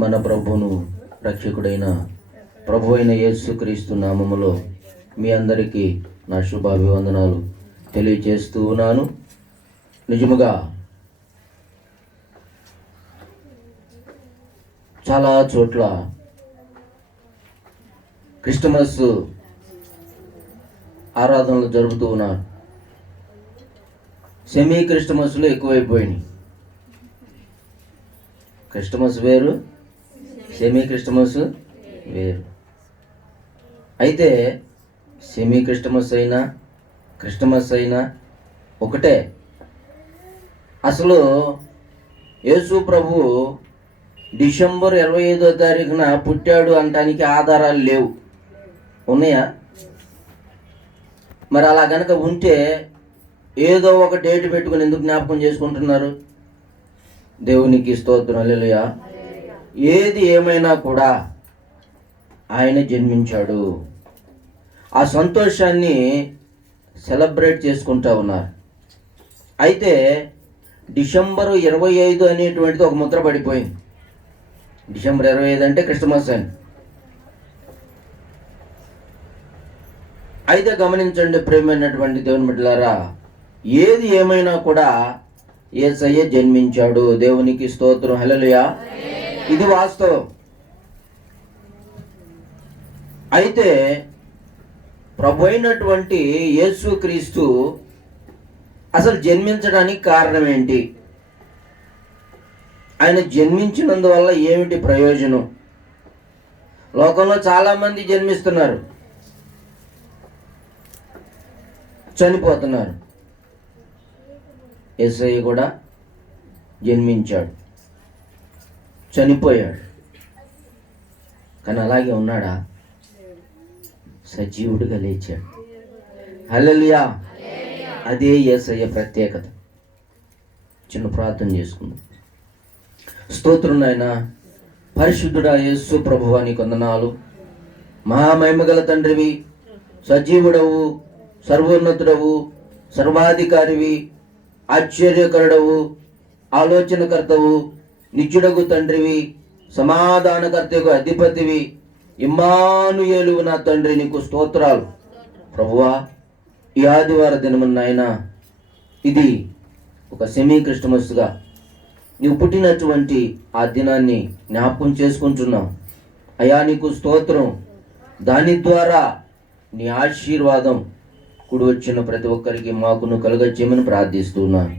మన ప్రభువును రక్షకుడైన ప్రభు అయిన యేసుక్రీస్తు నామములో మీ అందరికీ నా శుభాభివందనాలు తెలియజేస్తూ ఉన్నాను. నిజముగా చాలా చోట్ల క్రిస్టమస్ ఆరాధనలు జరుపుతూ ఉన్నారు. సెమీ క్రిస్టమస్లు ఎక్కువైపోయినాయి. క్రిస్టమస్ వేరు, సెమీ క్రిస్టమస్ వేరు. అయితే సెమీ క్రిస్టమస్ అయినా క్రిస్టమస్ అయినా ఒకటే. అసలు యేసు ప్రభు డిసెంబర్ 25వ తారీఖున పుట్టాడు అనటానికి ఆధారాలు లేవు. ఉన్నాయా? మరి అలా కనుక ఉంటే ఏదో ఒక డేట్ పెట్టుకుని ఎందుకు జ్ఞాపకం చేసుకుంటున్నారు? దేవునికి స్తోత్రం, హల్లెలూయా. ఏది ఏమైనా కూడా ఆయన జన్మించాడు. ఆ సంతోషాన్ని సెలబ్రేట్ చేసుకుంటా ఉన్నారు. అయితే డిసెంబర్ 25 అనేటువంటిది ఒక ముద్ర పడిపోయింది. డిసెంబర్ 25 అంటే క్రిస్టమస్ అని. అయితే గమనించండి ప్రియమైనటువంటి దేవుని బిడ్డలారా, ఏది ఏమైనా కూడా యేసయ్య జన్మించాడు. దేవునికి స్తోత్రం, హల్లెలూయా. ఇది వాస్తవం. అయితే ప్రభు అయినటువంటి యేసుక్రీస్తు అసలు జన్మించడానికి కారణం ఏంటి? ఆయన జన్మించినందువల్ల ఏమిటి ప్రయోజనం? లోకంలో చాలామంది జన్మిస్తున్నారు, చనిపోతున్నారు. యేసయ్య కూడా జన్మించాడు, చనిపోయాడు. కానీ అలాగే ఉన్నాడా? సజీవుడిగా లేచాడు. హల్లెలూయా. అదే యేసయ్య ప్రత్యేకత. చిన్న ప్రార్థన చేసుకుందాం. స్తోత్రం నాయనా, పరిశుద్ధుడా యేసు ప్రభువా, నీకు వందనాలు. మహామహిమగల తండ్రివి, సజీవుడవు, సర్వోన్నతుడవు, సర్వాధికారివి, ఆశ్చర్యకరుడవు, ఆలోచనకర్తవు, నిత్యుడగు తండ్రివి, సమాధానకర్తకు అధిపతివి, ఇమ్మానుయేలువు నా తండ్రి, నీకు స్తోత్రాలు. ప్రభువా, ఈ ఆదివార దినమున ఇది ఒక సెమీ క్రిస్టమస్గా నీవు పుట్టినటువంటి ఆ దినాన్ని జ్ఞాపకం చేసుకుంటున్నాం. అయా నీకు స్తోత్రం. దాని ద్వారా నీ ఆశీర్వాదం కూడి వచ్చిన ప్రతి ఒక్కరికి మాకును కలుగచేయమని ప్రార్థిస్తున్నాను.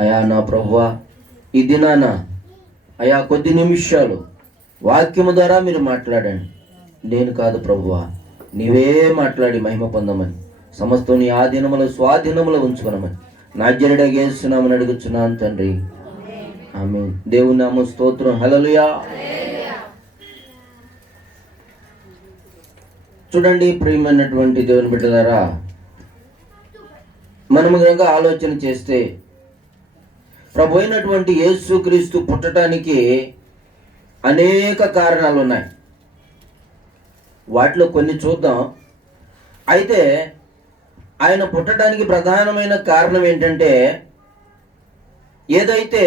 అయా నా ప్రభువా, ఈ దినాన అయా కొద్ది నిమిషాలు వాక్యము ద్వారా మీరు మాట్లాడండి. నేను కాదు ప్రభువా, నీవే మాట్లాడి మహిమ పొందమని, సమస్తం నీ ఆధీనములో స్వాధీనములో ఉంచుకున్నామని నాజరేయుడైన యేసు నామమున అడుగుచున్నాను తండ్రి, ఆమేన్. దేవుని నామ స్తోత్రం, హల్లెలూయా. చూడండి ప్రియమైనటువంటి దేవుని బిడ్డలారా, మనము కనుక ఆలోచన చేస్తే ప్రభు అయినటువంటి యేసుక్రీస్తు పుట్టడానికి అనేక కారణాలు ఉన్నాయి. వాటిలో కొన్ని చూద్దాం. అయితే ఆయన పుట్టడానికి ప్రధానమైన కారణం ఏంటంటే, ఏదైతే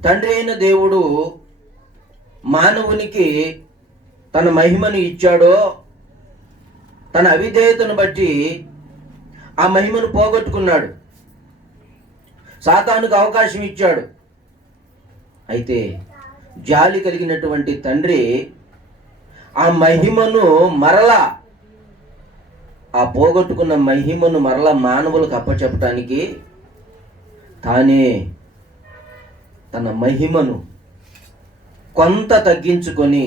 తండ్రి అయిన దేవుడు మానవునికి తన మహిమను ఇచ్చాడో, తన అవిధేయతను బట్టి ఆ మహిమను పోగొట్టుకున్నాడు. సాతానుకు అవకాశం ఇచ్చాడు. అయితే జాలి కలిగినటువంటి తండ్రి ఆ మహిమను మరలా, ఆ పోగొట్టుకున్న మహిమను మరలా మానవులకు అప్పచెప్పటానికి తానే తన మహిమను కొంత తగ్గించుకొని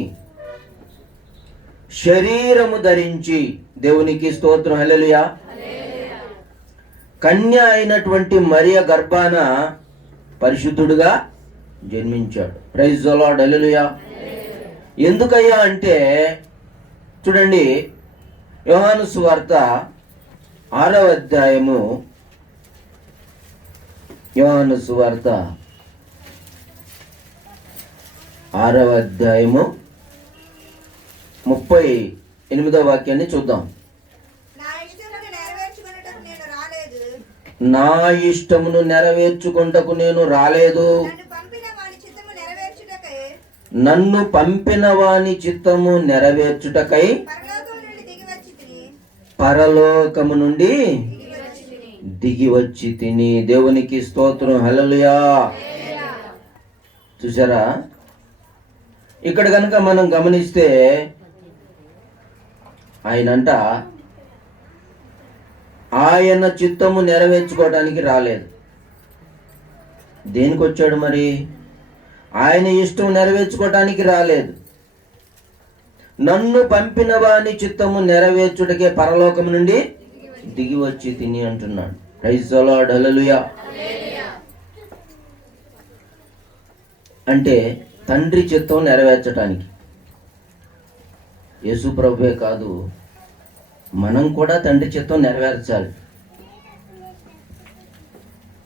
శరీరము ధరించి, దేవునికి స్తోత్రం, హల్లెలూయా, కన్య అయినటువంటి మరియ గర్భాన పరిశుద్ధుడుగా జన్మించాడు. ప్రైజ్ ది లార్డ్, హల్లెలూయా. ఎందుకయ్యా అంటే చూడండి, యోహాను సువార్త 6వ అధ్యాయము, యోహాను సువార్త 6వ అధ్యాయము 38వ వాక్యాన్ని చూద్దాం. నా ఇష్టమును నెరవేర్చుకొనుటకు నేను రాలేదు, నన్ను పంపిన వాని చిత్తము నెరవేర్చుటకై పరలోకము నుండి దిగి వచ్చి తిని. దేవునికి స్తోత్రం, హల్లెలూయా. చూసారా, ఇక్కడ కనుక మనం గమనిస్తే ఆయనంట ఆయన చిత్తము నెరవేర్చుకోవడానికి రాలేదు. దేనికి వచ్చాడు మరి? ఆయన ఇష్టం నెరవేర్చుకోవటానికి రాలేదు. నన్ను పంపిన వాని చిత్తము నెరవేర్చుటకే పరలోకం నుండి దిగి వచ్చి తిని అంటున్నాడు. ప్రైజ్ ది లార్డ్, హల్లెలూయా. అంటే తండ్రి చిత్తం నెరవేర్చడానికి. యేసు ప్రభువే కాదు, మనం కూడా తండ్రి చిత్తం నెరవేర్చాలి.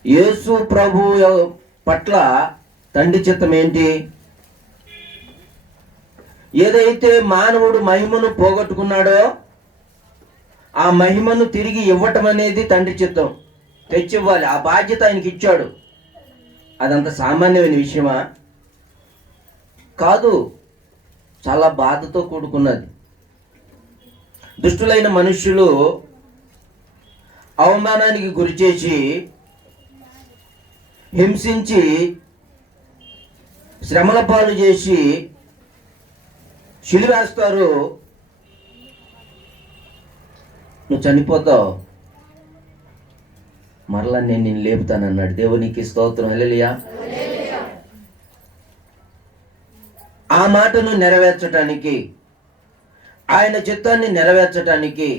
యేసు ప్రభు పట్ల తండ్రి చిత్తం ఏంటి? ఏదైతే మానవుడు మహిమను పోగొట్టుకున్నాడో ఆ మహిమను తిరిగి ఇవ్వటం అనేది తండ్రి చిత్తం. తెచ్చివ్వాలి, ఆ బాధ్యత ఆయనకి ఇచ్చాడు. అదంత సామాన్యమైన విషయమా? కాదు, చాలా బాధతో కూడుకున్నది. దుష్టులైన మనుష్యులు అవమానానికి గురి చేసి, హింసించి, శ్రమల పాలు చేసి సిలువేస్తారు. నువ్వు చనిపోతావు, మరలా నేను నిన్ను లేపుతానన్నాడు. దేవునికి స్తోత్రం, హల్లెలూయా. ఆ మాటను నెరవేర్చటానికి, ఆయన చిత్తాన్ని నెరవేర్చటానికి,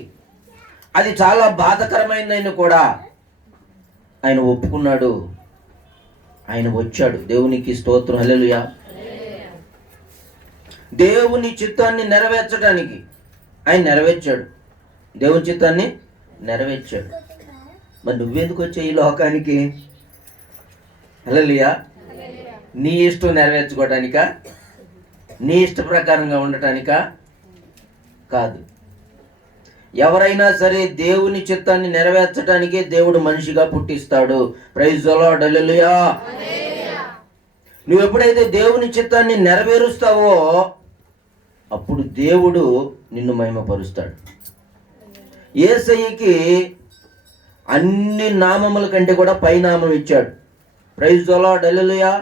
అది చాలా బాధకరమైనదని కూడా ఆయన ఒప్పుకున్నాడు. ఆయన వచ్చాడు. దేవునికి స్తోత్రం, హల్లెలూయా. దేవుని చిత్తాన్ని నెరవేర్చడానికి ఆయన నెరవేర్చాడు. దేవుని చిత్తాన్ని నెరవేర్చాడు. మరి నువ్వెందుకు వచ్చావు ఈ లోకానికి? హల్లెలూయా. నీ ఇష్టం నెరవేర్చుకోవటానికా? నీ ఇష్ట ప్రకారంగా ఉండటానికా? కాదు. ఎవరైనా సరే దేవుని చిత్తాన్ని నెరవేర్చడానికే దేవుడు మనిషిగా పుట్టిస్తాడు. ప్రైజ్ ది లార్డ్, హల్లెలూయా. నువ్వు ఎప్పుడైతే దేవుని చిత్తాన్ని నెరవేరుస్తావో అప్పుడు దేవుడు నిన్ను మహిమపరుస్తాడు. యేసయ్యకి అన్ని నామముల కంటే కూడా పై నామం ఇచ్చాడు. Praise the Lord, hallelujah.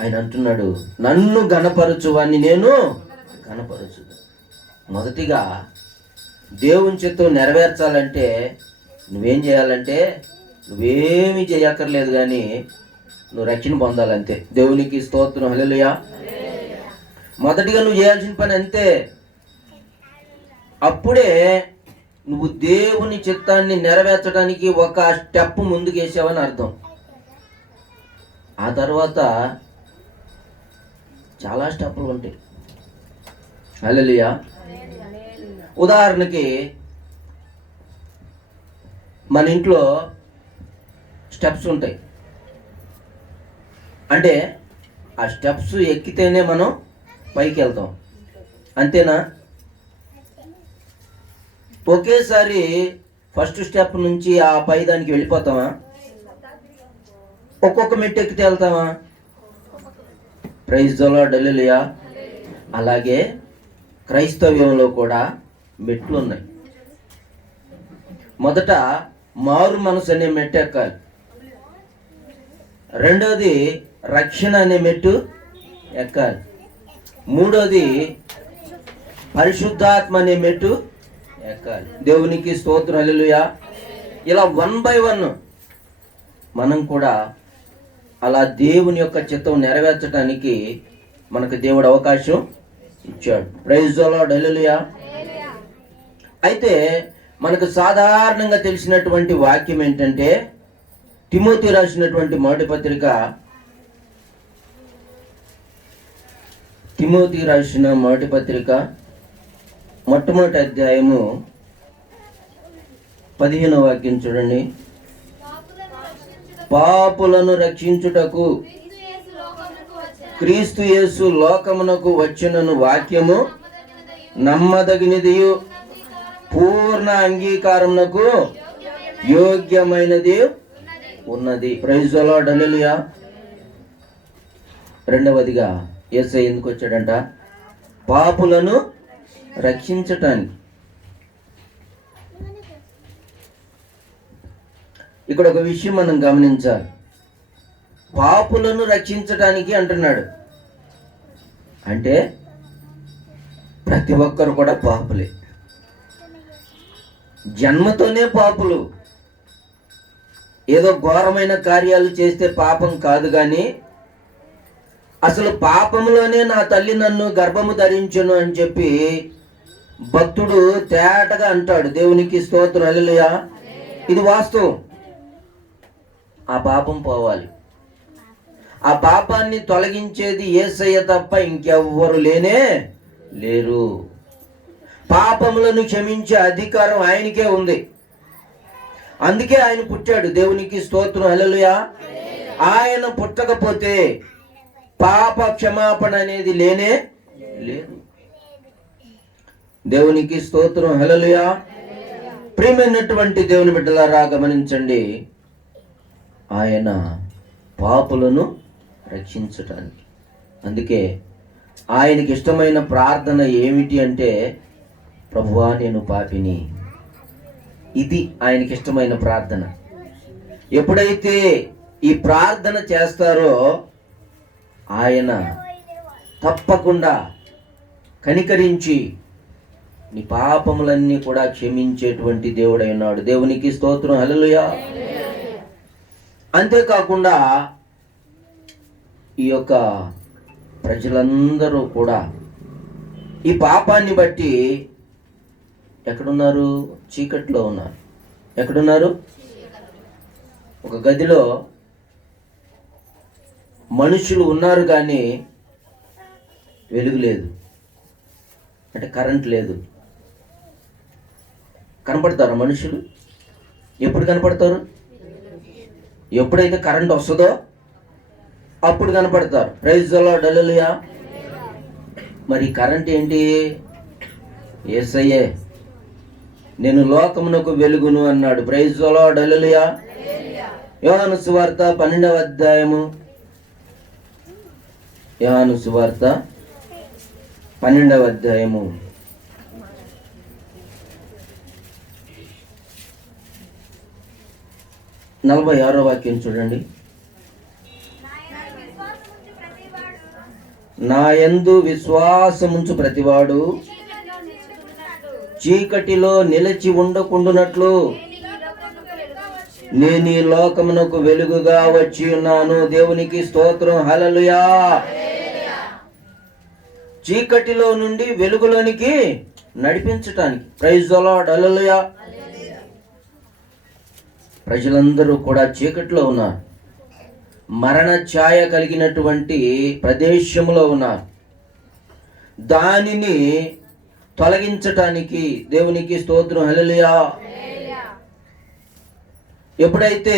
ఆయన అంటున్నాడు, నన్ను ఘనపరచువాన్ని నేను ఘనపరచు. మొదటిగా దేవుని చిత్తం నెరవేర్చాలంటే నువ్వేం చేయాలంటే నువ్వేమీ చేయక్కర్లేదు, కానీ నువ్వు రక్షణ పొందాలంతే. దేవునికి స్తోత్రం, హల్లెలూయా. మొదటిగా నువ్వు చేయాల్సిన పని అంతే. అప్పుడే నువ్వు దేవుని చిత్తాన్ని నెరవేర్చడానికి ఒక స్టెప్ ముందుకు వేసావని అర్థం. ఆ తర్వాత చాలా స్టెప్పులు ఉంటాయి. హల్లెలూయా. ఉదాహరణకి మన ఇంట్లో స్టెప్స్ ఉంటాయి. అంటే ఆ స్టెప్స్ ఎక్కితేనే మనం పైకి వెళ్తాం, అంతేనా? ఒకేసారి ఫస్ట్ స్టెప్ నుంచి ఆ పై దానికి వెళ్ళిపోతామా? ఒక్కొక్క మెట్టు ఎక్కితే వెళ్తామా? Praise the Lord, hallelujah. అలాగే క్రైస్తవ్యంలో కూడా మెట్లు ఉన్నాయి. మొదట మారు మనసు అనే మెట్టు ఎక్కాలి. రెండోది రక్షణ అనే మెట్టు ఎక్కాలి. మూడోది పరిశుద్ధాత్మ అనే మెట్టు ఎక్కాలి. దేవునికి స్తోత్రం, హల్లెలూయా. ఇలా 1 by 1 మనం కూడా అలా దేవుని యొక్క చిత్తం నెరవేర్చడానికి మనకు దేవుడు అవకాశం ఇచ్చాడు. ప్రైజ్ ది లార్డ్, హల్లెలూయా. అయితే మనకు సాధారణంగా తెలిసినటువంటి వాక్యం ఏంటంటే తిమోతి రాసినటువంటి మొదటి పత్రిక, తిమోతి రాసిన మొదటి పత్రిక మొట్టమొదటి అధ్యాయము 15వ వాక్యం చూడండి. పాపులను రక్షించుటకు క్రీస్తు యేసు లోకమునకు వచ్చినను వాక్యము నమ్మదగినదియు పూర్ణ అంగీకారమునకు యోగ్యమైనది ఉన్నది. ప్రైజ్ ది లార్డ్, హల్లెలూయా. రెండవదిగా యేసయ్య ఎందుకు వచ్చాడంట? పాపులను రక్షించటానికి. ఇక్కడ ఒక విషయం మనం గమనించాలి. పాపులను రక్షించటానికి అంటున్నాడు అంటే ప్రతి ఒక్కరు కూడా పాపులే, జన్మతోనే పాపులు. ఏదో ఘోరమైన కార్యాలు చేస్తే పాపం కాదు, కానీ అసలు పాపంలోనే నా తల్లి నన్ను గర్భము ధరించును అని చెప్పి భక్తుడు తేటగా అంటాడు. దేవునికి స్తోత్రం, హల్లెలూయా. ఇది వాస్తవం. ఆ పాపం పోవాలి. ఆ పాపాన్ని తొలగించేది యేసయ్య తప్ప ఇంకెవ్వరు లేనే లేరు. పాపములను క్షమించే అధికారం ఆయనకే ఉంది. అందుకే ఆయన పుట్టాడు. దేవునికి స్తోత్రం, హల్లెలూయా. ఆయన పుట్టకపోతే పాప క్షమాపణ అనేది లేనే లేదు. దేవునికి స్తోత్రం, హల్లెలూయా. ప్రియమైనటువంటి దేవుని బిడ్డలారా, గమనించండి. ఆయన పాపులను రక్షించటానికి. అందుకే ఆయనకి ఇష్టమైన ప్రార్థన ఏమిటి అంటే, ప్రభువా నేను పాపిని. ఇది ఆయనకి ఇష్టమైన ప్రార్థన. ఎప్పుడైతే ఈ ప్రార్థన చేస్తారో ఆయన తప్పకుండా కనికరించి నీ పాపములన్నీ కూడా క్షమించేటువంటి దేవుడై ఉన్నాడు. దేవునికి స్తోత్రం, హల్లెలూయా. అంతేకాకుండా ఈ యొక్క ప్రజలందరూ కూడా ఈ పాపాన్ని బట్టి ఎక్కడున్నారు? చీకట్లో ఉన్నారు. ఎక్కడున్నారు? ఒక గదిలో మనుషులు ఉన్నారు, కానీ వెలుగు లేదు, అంటే కరెంట్ లేదు. కనపడతారు మనుషులు? ఎప్పుడు కనపడతారు? ఎప్పుడైతే కరెంట్ వస్తుందో అప్పుడు కనపడతారు. ప్రైజ్ ది లార్డ్, హల్లెలూయా. మరి కరెంట్ ఏంటి? యేసయ్యే నేను లోకమునకు వెలుగును అన్నాడు. ప్రైజ్ ది లార్డ్, హల్లెలూయా. యోహాను సువార్త 12వ అధ్యాయము, యోహాను సువార్త 12వ అధ్యాయము 46వ వాక్యం చూడండి. నా యందు విశ్వాసముంచు ప్రతివాడు చీకటిలో నిలిచి ఉండకుండునట్లు నేను ఈ లోకమునకు వెలుగుగా వచ్చి ఉన్నాను. దేవునికి స్తోత్రం, హల్లెలూయా. చీకటిలో నుండి వెలుగులోనికి నడిపించటానికి. ప్రైజ్ ది లార్డ్, హల్లెలూయా. ప్రజలందరూ కూడా చీకటిలో ఉన్నారు, మరణ ఛాయ కలిగినటువంటి ప్రదేశంలో ఉన్నారు. దానిని తొలగించటానికి దేవునికి స్తోత్రం, హల్లెలూయా. ఎప్పుడైతే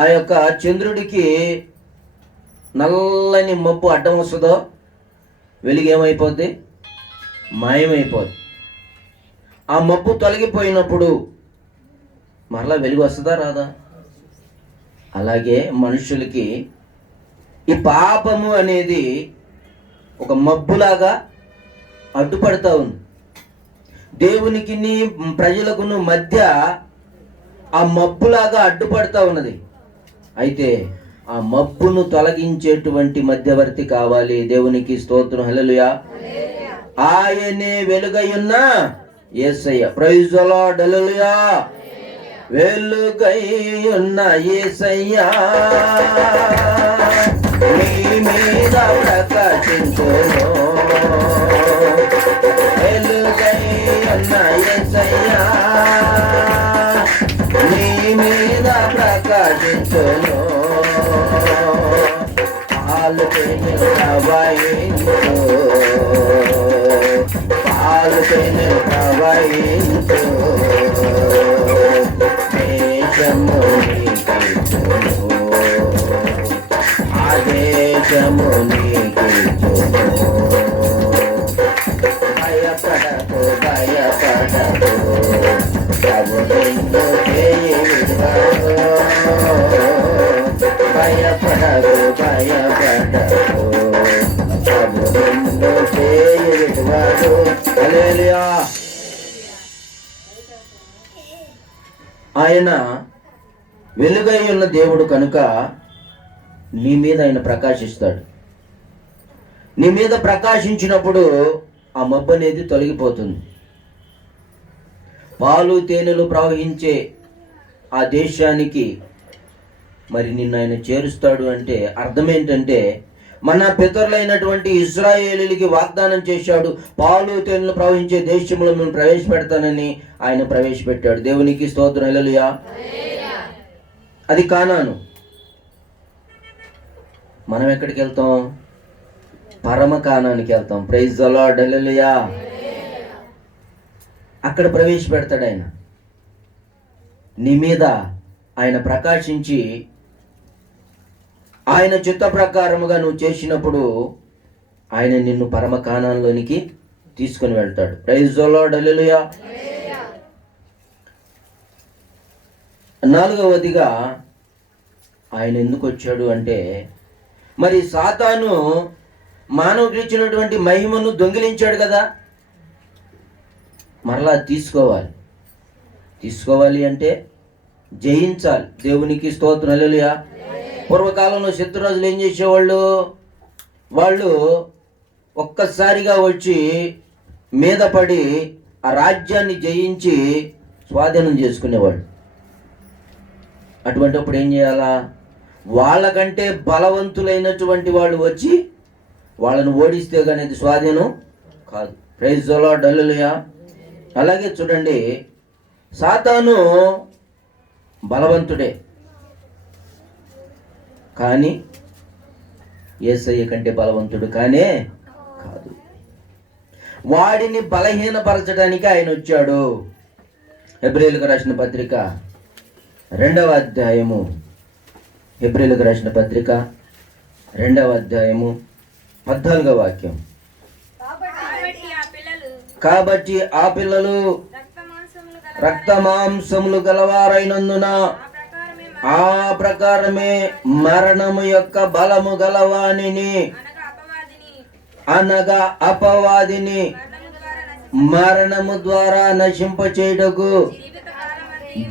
ఆ యొక్క చంద్రుడికి నల్లని మబ్బు అడ్డం వస్తుందో వెలుగు ఏమైపోద్ది? మాయమైపోద్ది. ఆ మబ్బు తొలగిపోయినప్పుడు మరలా వెలుగు వస్తుందా రాదా? అలాగే మనుషులకి ఈ పాపము అనేది ఒక మబ్బులాగా అడ్డుపడతా ఉంది. దేవునికి ప్రజలకును మధ్య ఆ మబ్బులాగా అడ్డుపడతా ఉన్నది. అయితే ఆ మబ్బును తొలగించేటువంటి మధ్యవర్తి కావాలి. దేవునికి స్తోత్రం, హల్లెలూయా. ఆయనే వెలుగయ్యున్న యేసయ్య. ప్రైజ్ ది లార్డ్, హల్లెలూయా. వెలుగయ్యున్న యేసయ్యా నీ మీద ప్రకాశించును. వెలుగయ్యున్న యేసయ్యా నీ మీద ప్రకాశించును. పాలుపై ప్రవహించు, పాలుపై ప్రవహించు. దేశము నీకిచ్చును, ఆ దేశము నీకిచ్చును. భయపడకు, భయపడకు, ప్రభు నిన్ను చేయును. భయ భయపడకు భయపడకు ప్రభు నిన్ను చేయి విడువడు. హల్లెలూయా. ఆయన వెలుగై ఉన్న దేవుడు కనుక నీ మీద ఆయన ప్రకాశిస్తాడు. నీ మీద ప్రకాశించినప్పుడు ఆ మబ్బు అనేది తొలగిపోతుంది. పాలు తేనెలు ప్రవహించే ఆ దేశానికి మరి నిన్ను ఆయన చేరుస్తాడు అంటే అర్థం ఏంటంటే, మన పితరులైనటువంటి ఇశ్రాయేలీయులకి వాగ్దానం చేశాడు, పాలు తేనెలు ప్రవహించే దేశంలో మేము ప్రవేశపెడతానని ఆయన ప్రవేశపెట్టాడు. దేవునికి స్తోత్రం. హల్లెలూయా. అది కానాను. మనం ఎక్కడికి వెళ్తాం? పరమ కానానికి వెళ్తాం. Praise the Lord. హల్లెలూయా. అక్కడ ప్రవేశపెడతాడు ఆయన. నీ మీద ఆయన ప్రకాశించి ఆయన చిత్త ప్రకారముగా నువ్వు చేసినప్పుడు ఆయన నిన్ను పరమ కానాన్లోనికి తీసుకొని వెళ్తాడు. Praise the Lord. హల్లెలూయా. నాలుగవదిగా ఆయన ఎందుకు వచ్చాడు అంటే, మరి సాతాను మానవుడికి ఇచ్చినటువంటి మహిమను దొంగిలించాడు కదా, మరలా తీసుకోవాలి అంటే జయించాలి. దేవునికి స్తోత్రం. హల్లెలూయా. పూర్వకాలంలో శత్రురాజులు ఏం చేసేవాళ్ళు? వాళ్ళు ఒక్కసారిగా వచ్చి మీద పడి ఆ రాజ్యాన్ని జయించి స్వాధీనం చేసుకునేవాళ్ళు. అటువంటిప్పుడు ఏం చేయాలా? వాళ్ళకంటే బలవంతులైనటువంటి వాళ్ళు వచ్చి వాళ్ళను ఓడిస్తే కానీ అది స్వాధీనం కాదు. Praise the Lord. హల్లెలూయా. అలాగే చూడండి, సాతాను బలవంతుడే, కానీ యేసయ్య కంటే బలవంతుడు కానే కాదు. వాడిని బలహీనపరచడానికి ఆయన వచ్చాడు. హెబ్రీయులకు రాసిన పత్రిక 2వ అధ్యాయము, హెబ్రీయులకు రాసిన పత్రిక 2వ అధ్యాయము 14వ వాక్యం. కాబట్టి ఆ పిల్లలు రక్త మాంసములు గలవారైనందున ఆ ప్రకారమే మరణము యొక్క బలము గలవానిని అనగా అపవాదిని మరణము ద్వారా నశింపచేయుటకు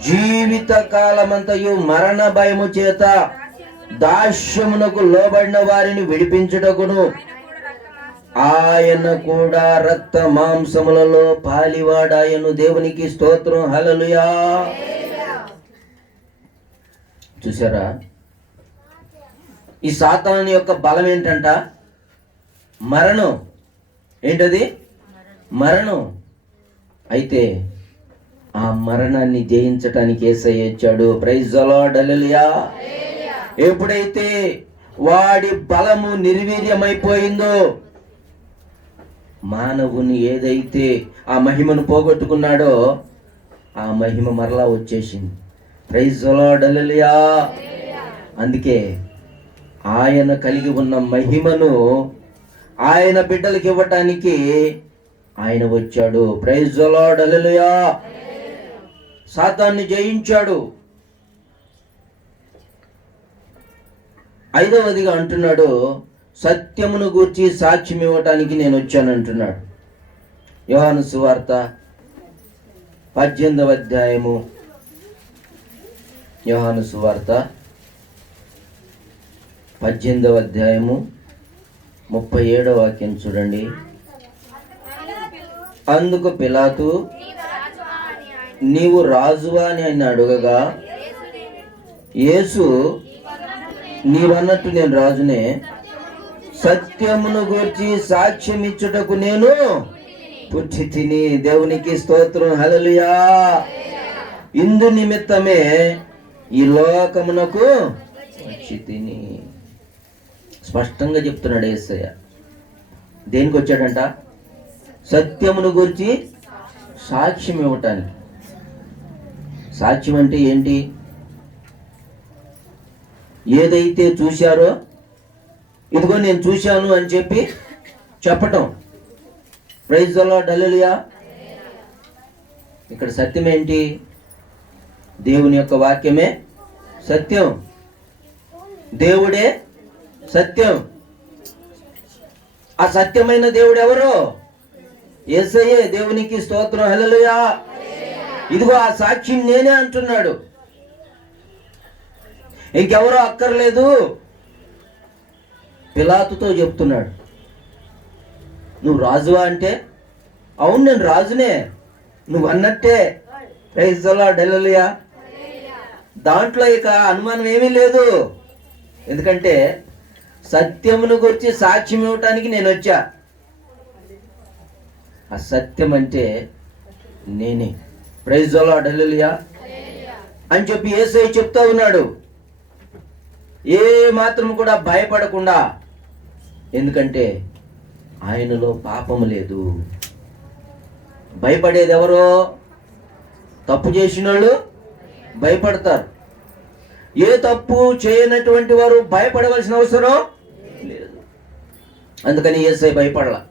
జీవిత కాలమంతయు మరణ భయము చేత దాస్యమునకు లోబడిన వారిని విడిపించుటకును ఆయన కూడా రక్త మాంసములలో పాలివాడాయను. దేవునికి స్తోత్రం. హల్లెలూయా. చూసారా, ఈ సాతాను యొక్క బలం ఏంటంట? మరణం. ఏంటది? మరణం. అయితే ఆ మరణాన్ని జయించటానికి యేసయ్య వచ్చాడు. Praise the Lord. హల్లెలూయా. ఎప్పుడైతే వాడి బలము నిర్వీర్యమైపోయిందో, మానవుని ఏదైతే ఆ మహిమను పోగొట్టుకున్నాడో ఆ మహిమ మరలా వచ్చేసింది. Praise the Lord. హల్లెలూయా. అందుకే ఆయన కలిగి ఉన్న మహిమను ఆయన బిడ్డలకు ఇవ్వటానికి ఆయన వచ్చాడు. Praise the Lord. హల్లెలూయా. సాతాన్ని జయించాడు. 5వదిగా అంటున్నాడు, సత్యమును గూర్చి సాక్ష్యం ఇవ్వటానికి నేను వచ్చాను అంటున్నాడు. యోహాను సువార్త 18వ అధ్యాయము, యోహాను సువార్త 18వ అధ్యాయము 37వ వాక్యం చూడండి. అందుకు పిలాతు, నీవు రాజువా అని ఆయన అడుగగా, యేసు, నీవన్నట్టు నేను రాజునే, సత్యమును గూర్చి సాక్ష్యం ఇచ్చుటకు నేను పుట్టి తిని. దేవునికి స్తోత్రం. హల్లెలూయా. ఇందు నిమిత్తమే ఈ లోకమునకు వచ్చి తిని. స్పష్టంగా చెప్తున్నాడు యేసయ్య. దేనికి వచ్చాడంట? సత్యమును గురించి సాక్ష్యం ఇవ్వటానికి. సాక్ష్యం అంటే ఏంటి? ఏదైతే చూశారో, ఇదిగో నేను చూశాను అని చెప్పి చెప్పటం. Praise the Lord. హల్లెలూయా. ఇక్కడ సత్యం ఏంటి? దేవుని యొక్క వాక్యమే సత్యం. దేవుడే సత్యం. ఆ సత్యమైన దేవుడు ఎవరు? యేసయ్యే. దేవునికి స్తోత్రం. హల్లెలూయా. ఇదిగో ఆ సాక్షిని నేనే అంటున్నాడు. ఇంకెవరో అక్కర్లేదు. పిలాతుతో చెప్తున్నాడు, నువ్వు రాజువా అంటే, అవును నేను రాజునే, నువ్వు అన్నట్టే. Praise the Lord. హల్లెలూయా. దాంట్లో ఇక అనుమానం ఏమీ లేదు. ఎందుకంటే సత్యమును గురించి సాక్ష్యం ఇవ్వటానికి నేను వచ్చా. ఆ సత్యం అంటే నేనే. Praise the Lord. హల్లెలూయా అని చెప్పి యేసయ్య చెప్తా ఉన్నాడు. ఏ మాత్రం కూడా భయపడకుండా. ఎందుకంటే ఆయనలో పాపము లేదు. భయపడేది ఎవరో? తప్పు చేసిన వాళ్ళు భయపడతారు. ఏ తప్పు చేయనటువంటి వారు భయపడవలసిన అవసరం లేదు. అందుకని యేసయ్య భయపడలా.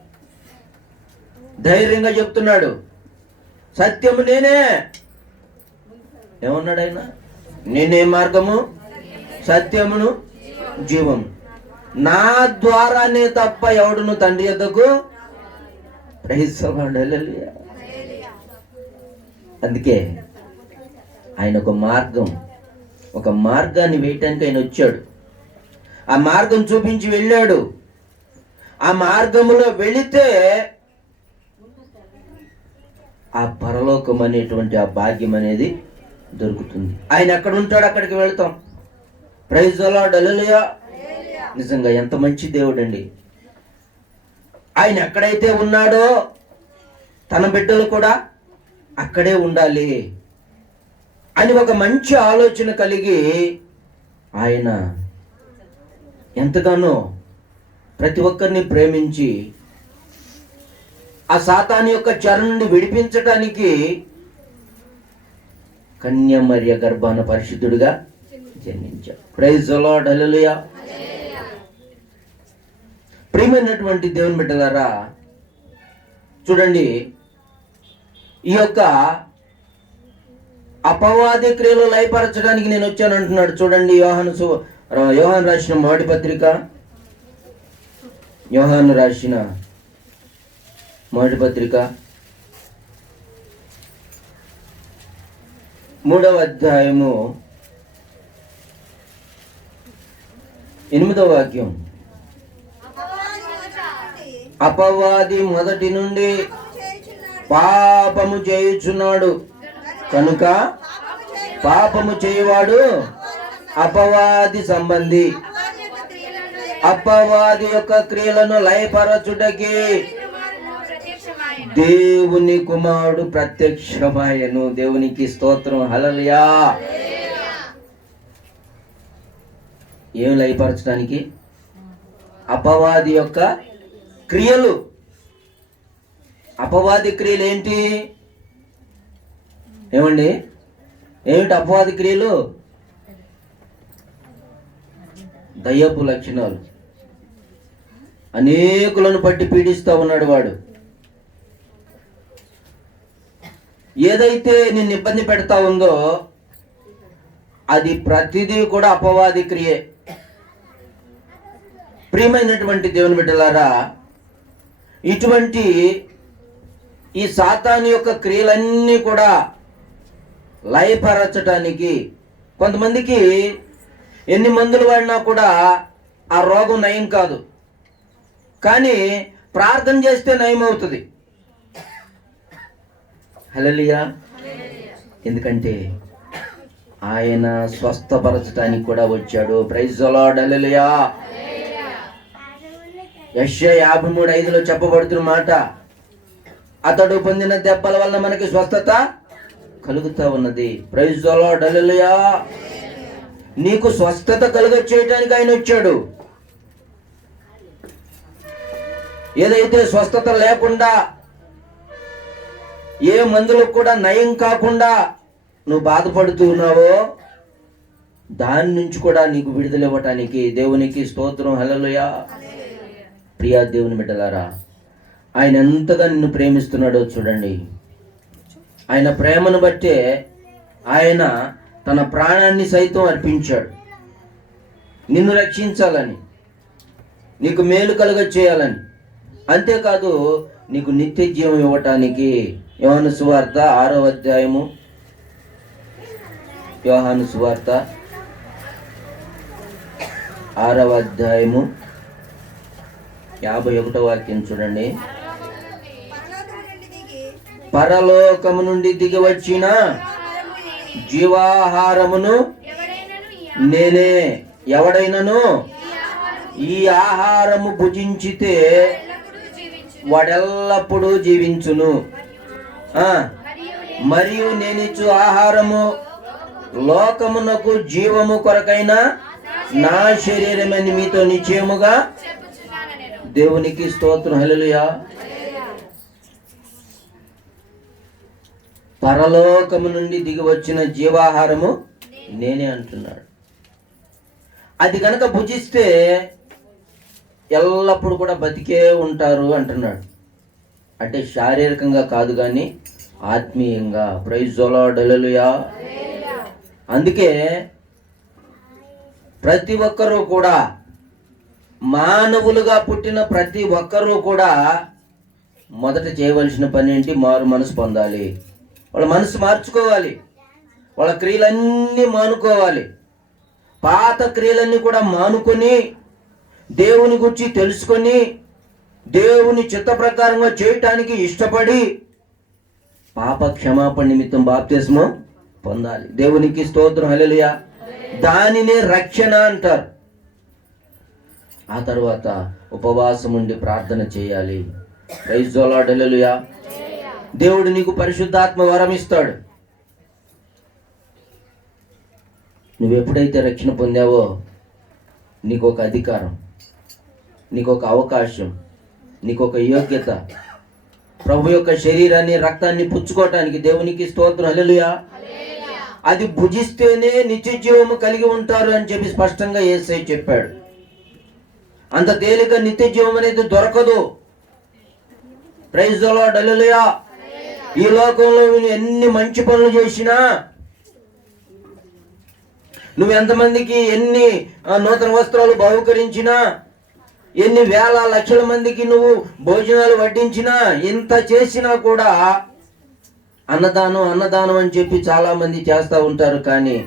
ధైర్యంగా చెప్తున్నాడు, సత్యము నేనే. ఏమన్నాడు ఆయన? నేనే మార్గము, సత్యమును, జీవము. నా ద్వారానే తప్ప ఎవడును తండ్రి యొద్దకు. Praise the Lord. హల్లెలూయా. అందుకే ఆయన ఒక మార్గాన్ని వేయటానికి ఆయన వచ్చాడు. ఆ మార్గం చూపించి వెళ్ళాడు. ఆ మార్గములో వెళితే ఆ పరలోకం అనేటువంటి ఆ భాగ్యం అనేది దొరుకుతుంది. ఆయన ఎక్కడ ఉంటాడు అక్కడికి వెళ్తాం. Praise the Lord. హల్లెలూయా. నిజంగా ఎంత మంచి దేవుడు అండి. ఆయన ఎక్కడైతే ఉన్నాడో తన బిడ్డలు కూడా అక్కడే ఉండాలి అని ఒక మంచి ఆలోచన కలిగి ఆయన ఎంతగానో ప్రతి ఒక్కరిని ప్రేమించి ఆ సాతాను యొక్క చెర నుండి విడిపించడానికి కన్యమర్య గర్భాన పరిశుద్ధుడిగా జన్మించాడు. Praise the Lord. హల్లెలూయా. ప్రియమైనటువంటి దేవుని బిడ్డలారా, చూడండి, ఈ యొక్క అపవాది క్రియలు లయపరచడానికి నేను వచ్చాను అంటున్నాడు. చూడండి, యోహాను రాసిన మొదటి పత్రిక, యోహాను రాసిన మొదటి పత్రిక 3వ అధ్యాయము 8వ వాక్యం. అపవాది మొదటి నుండి పాపము చేయుచున్నాడు కనుక పాపము చేయవాడు అపవాది సంబంధి. అపవాది యొక్క క్రియలను లయపరచుటకి దేవుని కుమారుడు ప్రత్యక్షమాయను. దేవునికి స్తోత్రం. హల్లెలూయా. ఏం లయపరచడానికి? అపవాది యొక్క క్రియలు. అపవాది క్రియలు ఏంటి? ఏమండి, ఏమిటి అపవాది క్రియలు? దయ్యపు లక్షణాలు. అనేకులను పట్టి పీడిస్తూ ఉన్నాడు వాడు. ఏదైతే నిన్ను ఇబ్బంది పెడతా ఉందో అది ప్రతిదీ కూడా అపవాది క్రియే. ప్రియమైనటువంటి దేవుని బిడ్డలారా, ఇటువంటి ఈ సాతాను యొక్క క్రియలన్నీ కూడా లయపరచటానికి కొంతమందికి ఎన్ని మందులు వాడినా కూడా ఆ రోగం నయం కాదు, కానీ ప్రార్థన చేస్తే నయం అవుతుంది. హల్లెలూయా. ఎందుకంటే ఆయన స్వస్థపరచడానికి కూడా వచ్చాడు. Praise the Lord. హల్లెలూయా. యెషయా 53:5 చెప్పబడుతున్న మాట, అతడు పొందిన దెబ్బల వల్ల మనకి స్వస్థత కలుగుతా ఉన్నది. Praise the Lord. హల్లెలూయా. నీకు స్వస్థత కలుగ చేయడానికి ఆయన వచ్చాడు. ఏదైతే స్వస్థత లేకుండా ఏ మందులకు కూడా నయం కాకుండా నువ్వు బాధపడుతూ ఉన్నావో దాని నుంచి కూడా నీకు విడుదల ఇవ్వటానికి దేవునికి స్తోత్రం. హల్లెలూయా. ప్రియా దేవుని బిడ్డలారా, ఆయన ఎంతగా నిన్ను ప్రేమిస్తున్నాడో చూడండి. ఆయన ప్రేమను బట్టే ఆయన తన ప్రాణాన్ని సైతం అర్పించాడు. నిన్ను రక్షించాలని, నీకు మేలు కలుగ చేయాలని, అంతేకాదు నీకు నిత్య జీవం ఇవ్వటానికి. యోహాను సువార్త 6వ అధ్యాయము, యోహాను సువార్త 6వ అధ్యాయము 51వ వాక్యం చూడండి. పరలోకము నుండి దిగి వచ్చిన జీవాహారమును నేనే. ఎవడైనను ఈ ఆహారము భుజించితే వాడెల్లప్పుడూ జీవించును. మరియు నేనిచ్చు ఆహారము లోకమునకు జీవము కొరకైన నా శరీరమని మీతో నిశ్చయముగా. దేవునికి స్తోత్రం. హల్లెలూయా. పరలోకము నుండి దిగి వచ్చిన జీవాహారము నేనే అంటున్నాడు. అది కనుక భుజిస్తే ఎల్లప్పుడు కూడా బతికే ఉంటారు అంటున్నాడు. అంటే శారీరకంగా కాదు కానీ ఆత్మీయంగా. Praise the Lord. హల్లెలూయా. అందుకే ప్రతి ఒక్కరూ కూడా, మానవులుగా పుట్టిన ప్రతి ఒక్కరూ కూడా మొదట చేయవలసిన పని ఏంటి? మారు మనసు పొందాలి. వాళ్ళ మనసు మార్చుకోవాలి. వాళ్ళ క్రియలన్నీ మానుకోవాలి. పాత క్రియలన్నీ కూడా మానుకొని దేవుని గురించి తెలుసుకొని దేవుని చిత్త ప్రకారంగా చేయటానికి ఇష్టపడి పాప క్షమాపణ నిమిత్తం బాప్తిస్మం పొందాలి. దేవునికి స్తోత్రం. హల్లెలూయా. దానినే రక్షణ అంటారు. ఆ తర్వాత ఉపవాసం ఉండి ప్రార్థన చేయాలి. Praise the Lord. హల్లెలూయా. దేవుడు నీకు పరిశుద్ధాత్మ వరం ఇస్తాడు. నువ్వు ఎప్పుడైతే రక్షణ పొందావో నీకు ఒక అధికారం, నీకు ఒక అవకాశం, నీకు ఒక యోగ్యత, ప్రభు యొక్క శరీరాన్ని రక్తాన్ని పుచ్చుకోవటానికి. దేవునికి స్తోత్రం. హల్లెలూయా. అది భుజిస్తేనే నిత్య జీవము కలిగి ఉంటారు అని చెప్పి స్పష్టంగా యేసయ్య చెప్పాడు. అంత తేలిక నిత్య జీవం అనేది దొరకదు. Praise the Lord. హల్లెలూయా. ఈ లోకంలో నువ్వు ఎన్ని మంచి పనులు చేసినా, నువ్వు ఎంతమందికి ఎన్ని నూతన వస్త్రాలు బహుకరించినా, ఎన్ని వేల లక్షల మందికి నువ్వు భోజనాలు వడ్డించినా, ఇంత చేసినా కూడా అన్నదానం అని చెప్పి చాలా మంది చేస్తూ ఉంటారు. కానీ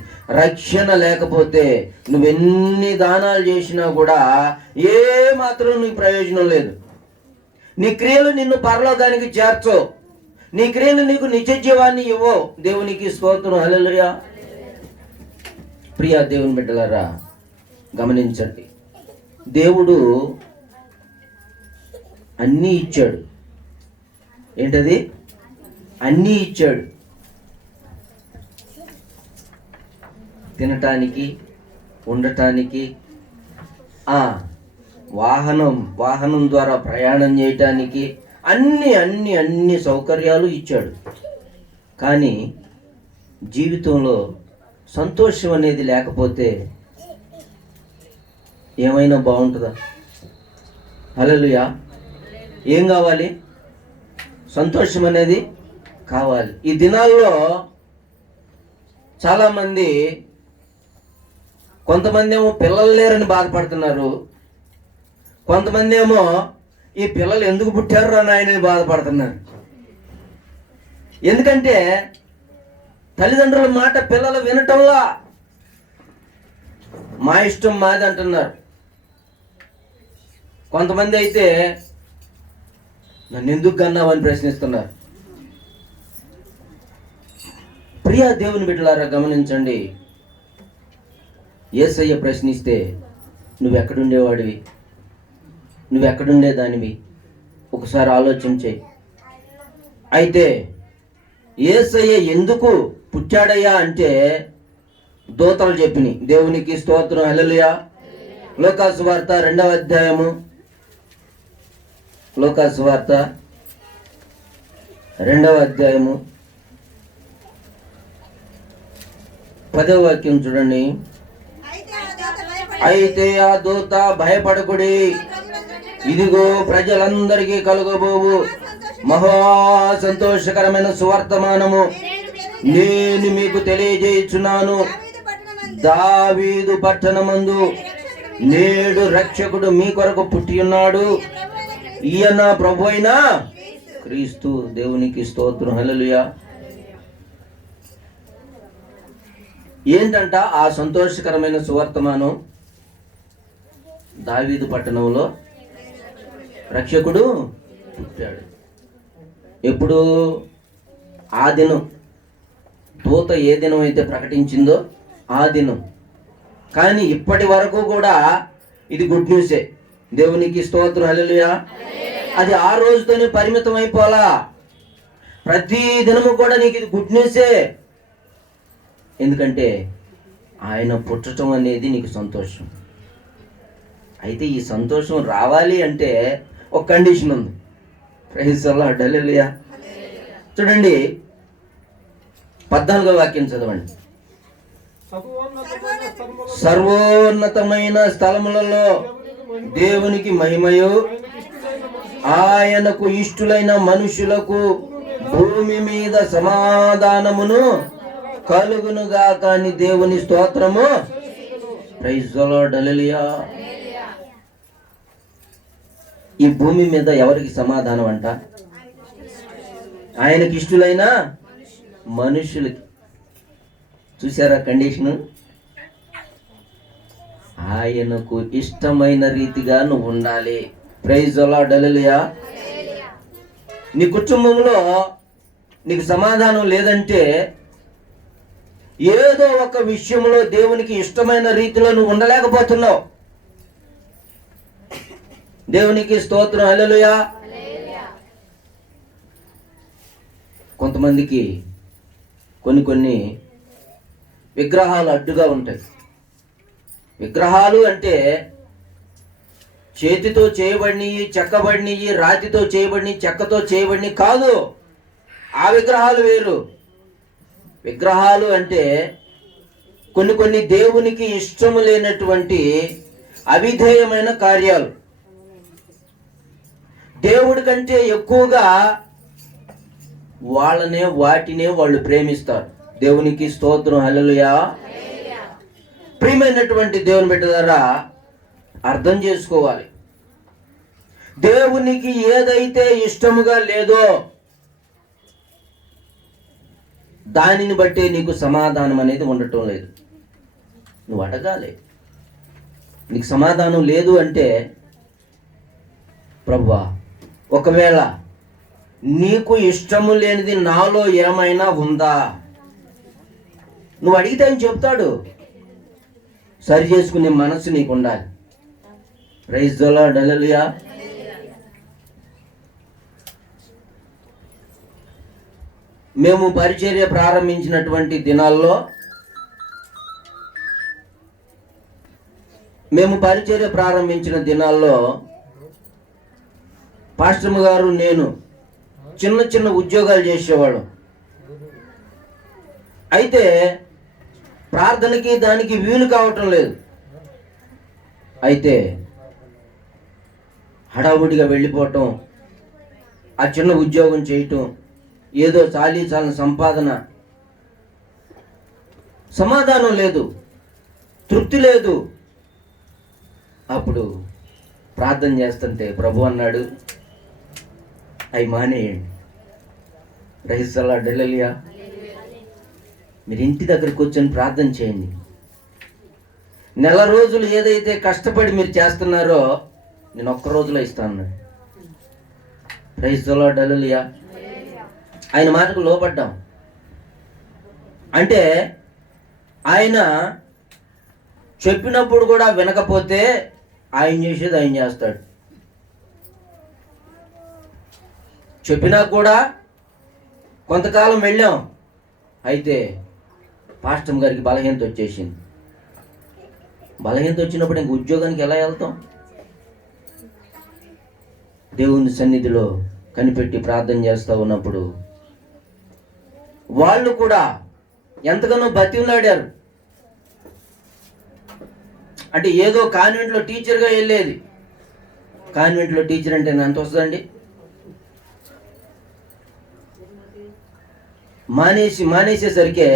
రక్షణ లేకపోతే నువ్వెన్ని దానాలు చేసినా కూడా ఏ మాత్రం నీకు ప్రయోజనం లేదు. నీ క్రియలు నిన్ను పరలోకానికి చేర్చవు. నీ క్రియలు నీకు నిత్య జీవాన్ని ఇవ్వవు. దేవునికి స్తోత్రం. హల్లెలూయా. ప్రియా దేవుని బిడ్డలారా, గమనించండి. దేవుడు అన్నీ ఇచ్చాడు. ఏంటది? అన్నీ ఇచ్చాడు. తినటానికి, ఉండటానికి, వాహనం ద్వారా ప్రయాణం చేయటానికి అన్ని సౌకర్యాలు ఇచ్చాడు. కానీ జీవితంలో సంతోషం అనేది లేకపోతే ఏమైనా బాగుంటుందా? హల్లెలూయా. ఏం కావాలి? సంతోషం అనేది కావాలి. ఈ దినాల్లో చాలామంది, కొంతమంది ఏమో పిల్లలు లేరని బాధపడుతున్నారు, కొంతమంది ఏమో ఈ పిల్లలు ఎందుకు పుట్టారు అని ఆయన బాధపడుతున్నారు. ఎందుకంటే తల్లిదండ్రుల మాట పిల్లలు వినటంలా మా ఇష్టం మాది అంటున్నారు. కొంతమంది అయితే నన్ను ఎందుకు కన్నావని ప్రశ్నిస్తున్నారు. ప్రియా దేవుని బిడ్డలారా, గమనించండి. యేసయ్య ప్రశ్నిస్తే నువ్వెక్కడుండేవాడివి, నువ్వెక్కడుండేదానివి? ఒకసారి ఆలోచన చేయి. అయితే యేసయ్య ఎందుకు పుట్టాడయ్యా అంటే దూతలు చెప్పినాయి. దేవునికి స్తోత్రం. హల్లెలూయా. లూకాసు వార్త 2వ అధ్యాయము, లూకాసు వార్త 2వ అధ్యాయము 10వ వాక్యం చూడండి. అయితే ఆ దూత భయపడకుడి, ఇదిగో ప్రజలందరికీ కలుగబోవు మహా సంతోషకరమైన సువర్తమానము నేను మీకు తెలియజేయుచున్నాను. దావీదు పట్టణమందు నేడు రక్షకుడు మీ కొరకు పుట్టి ఉన్నాడు, ఈయన ప్రభు అయిన క్రీస్తు. దేవునికి స్తోత్రం. హల్లెలూయా. ఏంటంట ఆ సంతోషకరమైన సువర్తమానం? దావీదు పట్టణంలో రక్షకుడు పుట్టాడు. ఎప్పుడు? ఆ దినం, దూత ఏ దినం అయితే ప్రకటించిందో ఆ దినం. కానీ ఇప్పటి వరకు కూడా ఇది గుడ్ న్యూసే. దేవునికి స్తోత్రం. హల్లెలూయా. అది ఆ రోజుతోనే పరిమితం అయిపోలా. ప్రతి దినము కూడా నీకు ఇది గుడ్ న్యూసే. ఎందుకంటే ఆయన పుట్టడం అనేది నీకు సంతోషం. అయితే ఈ సంతోషం రావాలి అంటే ఒక కండిషన్ ఉంది. Praise the Lord. హల్లెలూయా. చూడండి 14వ వాక్యం చదవండి. సర్వోన్నతమైన స్థలములలో దేవునికి మహిమయు, ఆయనకు ఇష్టులైన మనుషులకు భూమి మీద సమాధానమును కలుగునుగాక అని దేవుని స్తోత్రము. Praise the Lord. హల్లెలూయా. ఈ భూమి మీద ఎవరికి సమాధానం అంట? ఆయనకి ఇష్టులైన మనుషులకి. చూసారా కండిషను? ఆయనకు ఇష్టమైన రీతిగా నువ్వు ఉండాలి. Praise the Lord. హల్లెలూయా. నీ కుటుంబంలో నీకు సమాధానం లేదంటే ఏదో ఒక విషయంలో దేవునికి ఇష్టమైన రీతిలో నువ్వు ఉండలేకపోతున్నావు. దేవునికి స్తోత్రం. హల్లెలూయా. కొంతమందికి కొన్ని విగ్రహాలు అడ్డుగా ఉంటాయి. విగ్రహాలు అంటే చేతితో చేయబడినవి, చెక్కబడినవి, రాతితో చేయబడినవి, చెక్కతో చేయబడినవి కాదు. ఆ విగ్రహాలు వేరు. విగ్రహాలు అంటే కొన్ని దేవునికి ఇష్టము లేనటువంటి అవిధేయమైన కార్యాలు. దేవుడి కంటే ఎక్కువగా వాటినే వాళ్ళు ప్రేమిస్తారు. దేవునికి స్తోత్రం. హల్లెలూయా. ప్రియమైనటువంటి దేవుని బిడ్డలారా, అర్థం చేసుకోవాలి. దేవునికి ఏదైతే ఇష్టముగా లేదో దానిని బట్టే నీకు సమాధానం అనేది ఉండటం లేదు. నువ్వు అడగాలి. నీకు సమాధానం లేదు అంటే, ప్రభువా, ఒకవేళ నీకు ఇష్టము లేనిది నాలో ఏమైనా ఉందా? నువ్వు అడిగితే ఆయన చెప్తాడు. సరి చేసుకునే మనసు నీకు ఉండాలి. Praise the Lord. హల్లెలూయా. మేము పరిచర్య ప్రారంభించినటువంటి దినాల్లో పాస్టర్ గారు నేను చిన్న ఉద్యోగాలు చేసేవాడు. అయితే ప్రార్థనకి దానికి వీలు కావటం లేదు. అయితే హడావుడిగా వెళ్ళిపోవటం, ఆ చిన్న ఉద్యోగం చేయటం, ఏదో చాలీచాలని సంపాదన, సమాధానం లేదు, తృప్తి లేదు. అప్పుడు ప్రార్థన చేస్తుంటే ప్రభు అన్నాడు, అవి మానేయండి. Praise the Lord. హల్లెలూయా. మీరు ఇంటి దగ్గర కూర్చొని ప్రార్థన చేయండి. నెల రోజులు ఏదైతే కష్టపడి మీరు చేస్తున్నారో నేను ఒక్క రోజులో ఇస్తాను. Praise the Lord. హల్లెలూయా. ఆయన మాటకు లోబడ్డాం అంటే ఆయన చెప్పినప్పుడు కూడా వినకపోతే ఆయన చేసేది ఆయన చేస్తాడు. చెప్పినా కూడా కొంతకాలం వెళ్ళాం. అయితే పాస్టర్ గారికి బలహీనత వచ్చేసింది. బలహీనత వచ్చినప్పుడు ఇంక ఉద్యోగానికి ఎలా వెళ్తాం? దేవుని సన్నిధిలో కనిపెట్టి ప్రార్థన చేస్తూ ఉన్నప్పుడు వాళ్ళు కూడా ఎంతగానో బతిమలాడారు. అంటే ఏదో కాన్వెంట్లో టీచర్గా వెళ్ళేది. కాన్వెంట్లో టీచర్ అంటే ఎంత వస్తుందండి? మానేసేసరికే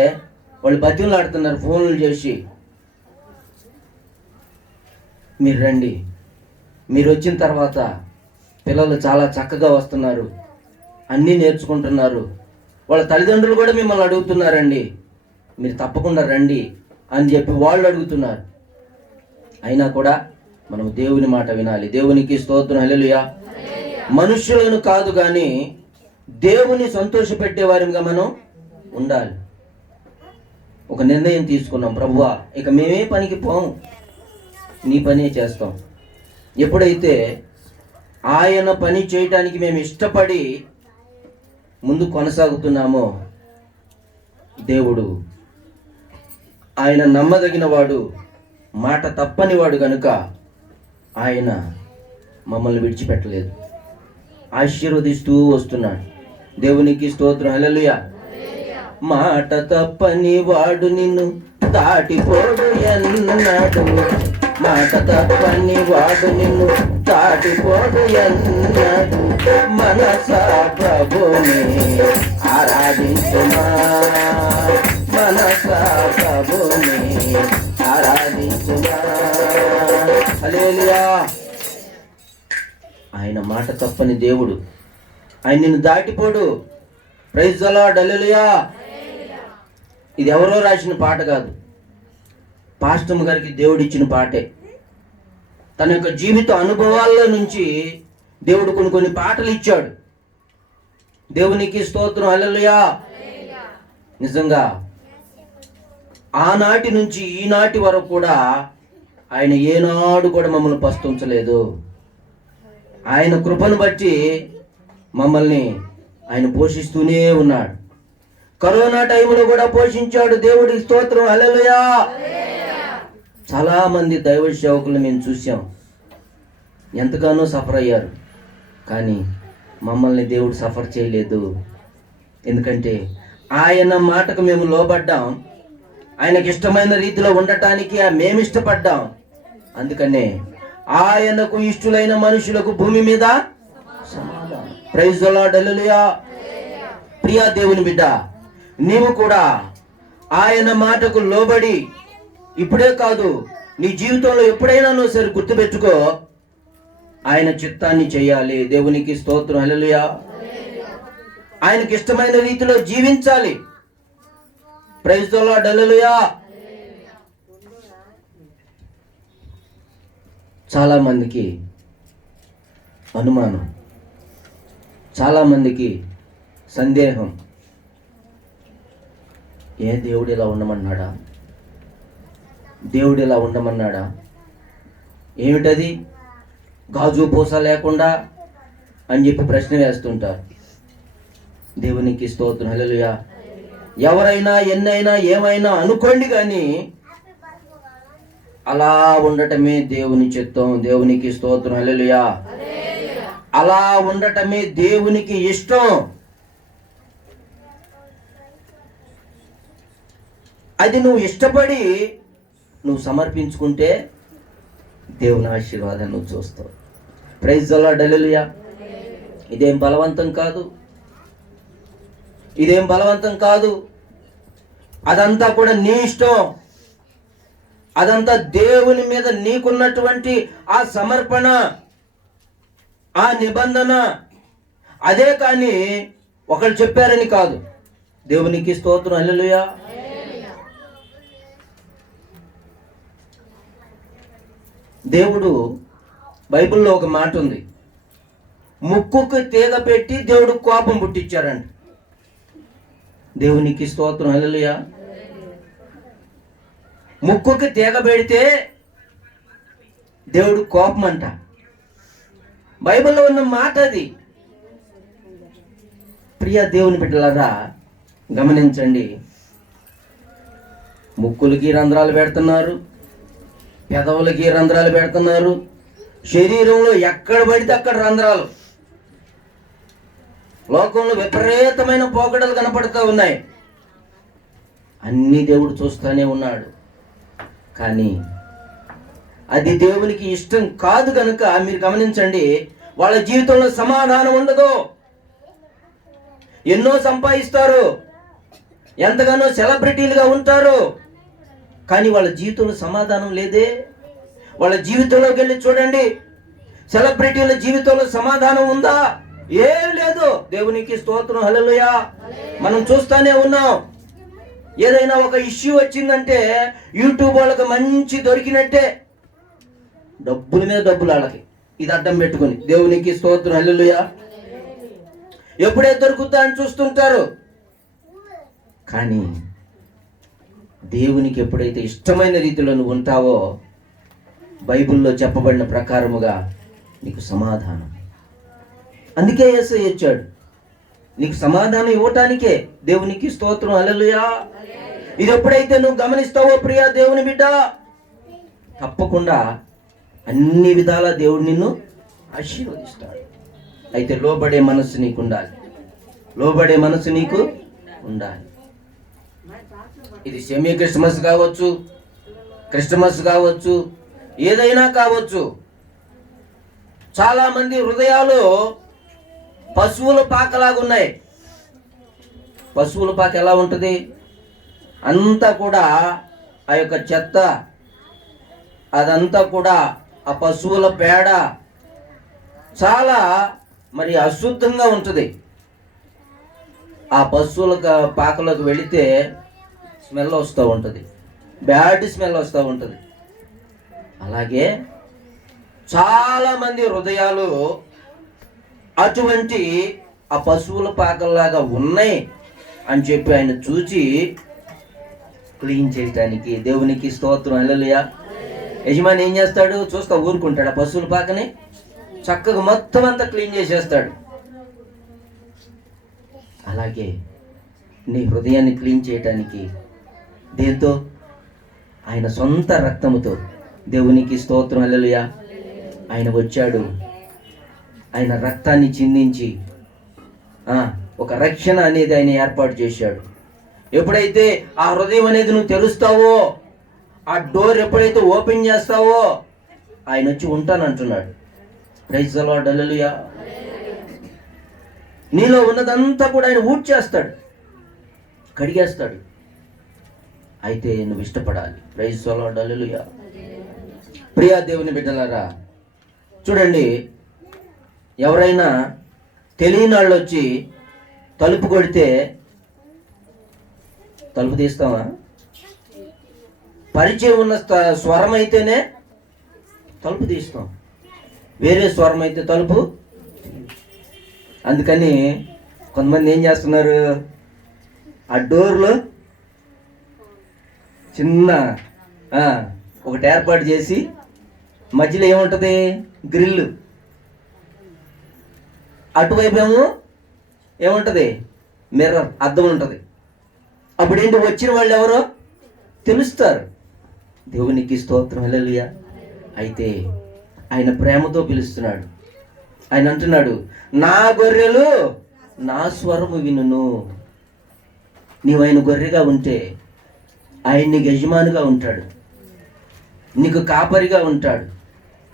వాళ్ళు బతిమలాడుతున్నారు ఫోన్లు చేసి. మీరు రండి, మీరు వచ్చిన తర్వాత పిల్లలు చాలా చక్కగా వస్తున్నారు, అన్నీ నేర్చుకుంటున్నారు, వాళ్ళ తల్లిదండ్రులు కూడా మిమ్మల్ని అడుగుతున్నారండి, మీరు తప్పకుండా రండి అని చెప్పి వాళ్ళు అడుగుతున్నారు. అయినా కూడా మనం దేవుని మాట వినాలి. దేవునికి స్తోత్రం, హల్లెలూయా. మనుష్యులను కాదు కానీ దేవుని సంతోషపెట్టే వారిగా మనం ఉండాలి. ఒక నిర్ణయం తీసుకున్నాం, ప్రభువా ఇక మేమే పనికి పోము, నీ పనే చేస్తాం. ఎప్పుడైతే ఆయన పని చేయటానికి మేము ఇష్టపడి ముందు కొనసాగుతున్నామో, దేవుడు ఆయన నమ్మదగిన వాడు, మాట తప్పని వాడు కనుక ఆయన మమ్మల్ని విడిచిపెట్టలేదు, ఆశీర్వదిస్తూ వస్తున్నాడు. దేవునికి స్తోత్రం, హల్లెలూయా. మాట తప్పని వాడు నిన్ను దాటిపోడు ఎన్నాడు, మాట తప్పని వాడు నిన్ను దాటిపోడు ఎన్నాడు. మనసా ప్రభుని ఆరాధించుమా, మనసా ప్రభుని ఆరాధించుమా. హల్లెలూయా. ఆయన మాట తప్పని దేవుడు, ఆయన నిన్ను దాటిపోడు. ప్రైజ్ ది లార్డ్, హల్లెలూయా. ఇది ఎవరో రాసిన పాట కాదు, పాస్టమ్ గారికి దేవుడు ఇచ్చిన పాటే. తన యొక్క జీవిత అనుభవాల్లో నుంచి దేవుడు కొన్ని పాటలు ఇచ్చాడు. దేవునికి స్తోత్రం, హల్లెలూయా. నిజంగా ఆనాటి నుంచి ఈనాటి వరకు కూడా ఆయన ఏనాడు కూడా మమ్మల్ని పస్తుంచలేదు. ఆయన కృపను బట్టి మమ్మల్ని ఆయన పోషిస్తూనే ఉన్నాడు. కరోనా టైంలో కూడా పోషించాడు. దేవుడికి స్తోత్రం, హల్లెలూయా. చాలా మంది దైవ సేవకులు మేము చూసాం, ఎంతగానో సఫర్ అయ్యారు, కానీ మమ్మల్ని దేవుడు సఫర్ చేయలేదు. ఎందుకంటే ఆయన మాటకు మేము లోబడ్డాం, ఆయనకి ఇష్టమైన రీతిలో ఉండటానికి మేము ఇష్టపడ్డాం. అందుకనే ఆయనకు ఇష్టలైన మనుషులకు భూమి మీద సమాధానం. ప్రైజ్ ది లార్డ్, హల్లెలూయా. ప్రియా దేవుని బిడ్డ, నీవు కూడా ఆయన మాటకు లోబడి, ఇప్పుడే కాదు నీ జీవితంలో ఎప్పుడైనా నువ్వు సరే గుర్తుపెట్టుకో, ఆయన చిత్తాన్ని చేయాలి. దేవునికి స్తోత్రం, హల్లెలూయా. ఆయనకి ఇష్టమైన రీతిలో జీవించాలి. ప్రైజ్ ది లార్డ్, హల్లెలూయా. చాలా మందికి అనుమానం, చాలా మందికి సందేహం. దేవుడు ఇలా ఉండమన్నాడా, దేవుడు ఇలా ఉండమన్నాడా, ఏమిటది గాజు పూస లేకుండా అని చెప్పి ప్రశ్న వేస్తుంటారు. దేవునికి స్తోత్రం, హల్లెలూయా. ఎవరైనా ఎన్నైనా ఏమైనా అనుకోండి, కానీ అలా ఉండటమే దేవుని చిత్తం. దేవునికి స్తోత్రం, హల్లెలూయా. అలా ఉండటమే దేవునికి ఇష్టం. అది నువ్వు ఇష్టపడి నువ్వు సమర్పించుకుంటే దేవుని ఆశీర్వాదం నువ్వు చూస్తావు. ప్రైజ్ ది లార్డ్, హల్లెలూయా. ఇదేం బలవంతం కాదు, ఇదేం బలవంతం కాదు. అదంతా కూడా నీ ఇష్టం. అదంతా దేవుని మీద నీకున్నటువంటి ఆ సమర్పణ, ఆ నిబంధన. అదే కానీ ఒకళ్ళు చెప్పారని కాదు. దేవునికి స్తోత్రం, హల్లెలూయా. దేవుడు బైబిల్లో ఒక మాట ఉంది, ముక్కుకు తీగ పెట్టి దేవుడు కోపం పుట్టించారంట. దేవునికి స్తోత్రం, హల్లెలూయా. ముక్కుకి తీగ పెడితే దేవుడు కోపం అంట. బైబిల్లో ఉన్న మాట అది. ప్రియ దేవుని బిడ్డలారా, గమనించండి. ముక్కులకి రంధ్రాలు పెడుతున్నారు, పెదవులకి రంధ్రాలు పెడుతున్నారు, శరీరంలో ఎక్కడ పడితే అక్కడ రంధ్రాలు. లోకంలో విపరీతమైన పోకడలు కనపడుతూ ఉన్నాయి. అన్ని దేవుడు చూస్తూనే ఉన్నాడు. కానీ అది దేవునికి ఇష్టం కాదు కనుక మీరు గమనించండి, వాళ్ళ జీవితంలో సమాధానం ఉండదు. ఎన్నో సంపాదిస్తారు, ఎంతగానో సెలబ్రిటీలుగా ఉంటారు, కానీ వాళ్ళ జీవితంలో సమాధానం లేదే. వాళ్ళ జీవితంలోకి వెళ్ళి చూడండి, సెలబ్రిటీల జీవితంలో సమాధానం ఉందా? ఏం లేదు. దేవునికి స్తోత్రం, హల్లెలూయా. మనం చూస్తానే ఉన్నాం. ఏదైనా ఒక ఇష్యూ వచ్చిందంటే యూట్యూబ్ వాళ్ళకి మంచి దొరికినట్టే, డబ్బుల మీద డబ్బులు వాళ్ళకి, ఇది అడ్డం పెట్టుకుని. దేవునికి స్తోత్రం, హల్లెలూయా. ఎప్పుడే దొరుకుతా అని చూస్తుంటారు. కానీ దేవునికి ఎప్పుడైతే ఇష్టమైన రీతిలో నువ్వు ఉంటావో, బైబిల్లో చెప్పబడిన ప్రకారముగా నీకు సమాధానం. అందుకే యేసయ్య ఇచ్చాడు, నీకు సమాధానం ఇవ్వటానికే. దేవునికి స్తోత్రం, హల్లెలూయా. ఇది ఎప్పుడైతే నువ్వు గమనిస్తావో ప్రియా దేవుని బిడ్డ, తప్పకుండా అన్ని విధాల దేవుడు నిన్ను ఆశీర్వదిస్తాడు. అయితే లోబడే మనసు నీకు ఉండాలి, లోబడే మనసు నీకు ఉండాలి. ఇది సెమీ క్రిస్మస్ కావచ్చు, క్రిస్మస్ కావచ్చు, ఏదైనా కావచ్చు. చాలా మంది హృదయాలు పశువుల పాకలాగా ఉన్నాయి. పశువుల పాక ఎలా ఉంటుంది? అంతా కూడా ఆ యొక్క చెత్త, అదంతా కూడా ఆ పశువుల పేడ చాలా మరి అశుద్ధంగా ఉంటుంది. ఆ పశువుల పాకలోకి వెళితే స్మెల్ వస్తూ ఉంటుంది, బ్యాడ్ స్మెల్ వస్తూ ఉంటుంది. అలాగే చాలామంది హృదయాలు అటువంటి ఆ పశువుల పాకల్లాగా ఉన్నాయి అని చెప్పి ఆయన చూచి క్లీన్ చేయటానికి. దేవునికి స్తోత్రం, హల్లెలూయా. యజమాని ఏం చేస్తాడు? చూస్తా ఊరుకుంటాడు. ఆ పశువుల పాకని చక్కగా మొత్తం అంతా క్లీన్ చేసేస్తాడు. అలాగే నీ హృదయాన్ని క్లీన్ చేయటానికి దేంతో? ఆయన సొంత రక్తముతో. దేవునికి స్తోత్రం, హల్లెలూయా. ఆయన వచ్చాడు, ఆయన రక్తాన్ని చిందించి ఒక రక్షణ అనేది ఆయన ఏర్పాటు చేశాడు. ఎప్పుడైతే ఆ హృదయం అనేది నువ్వు తెలుస్తావో, ఆ డోర్ ఎప్పుడైతే ఓపెన్ చేస్తావో, ఆయన వచ్చి ఉంటానంటున్నాడు. ప్రైజ్ ది లార్డ్, హల్లెలూయా. నీలో ఉన్నదంతా కూడా ఆయన ఊడ్చేస్తాడు, కడిగేస్తాడు. అయితే నువ్వు ఇష్టపడాలి. ప్రైజ్ ది లార్డ్, హల్లెలూయా. ప్రియా దేవుని బిడ్డలారా, చూడండి, ఎవరైనా తెలియని వాళ్ళు వచ్చి తలుపు కొడితే తలుపు తీస్తావా? పరిచయం ఉన్న స్వరం అయితేనే తలుపు తీస్తాం, వేరే స్వరం అయితే తలుపు. అందుకని కొంతమంది ఏం చేస్తున్నారు, ఆ డోర్లో చిన్న ఒకటి ఏర్పాటు చేసి మధ్యలో ఏముంటుంది? గ్రిల్. అటువైపు ఏముంటుంది? మిర్రర్, అద్దం ఉంటుంది. అప్పుడేంటి, వచ్చిన వాళ్ళు ఎవరో తెలుస్తారు. దేవునికి స్తోత్రం, హల్లెలూయా. అయితే ఆయన ప్రేమతో పిలుస్తున్నాడు. ఆయన అంటున్నాడు, నా గొర్రెలు నా స్వరము వినును. నీవు ఆయన గొర్రెగా ఉంటే ఆయన నీకు యజమానిగా ఉంటాడు, నీకు కాపరిగా ఉంటాడు.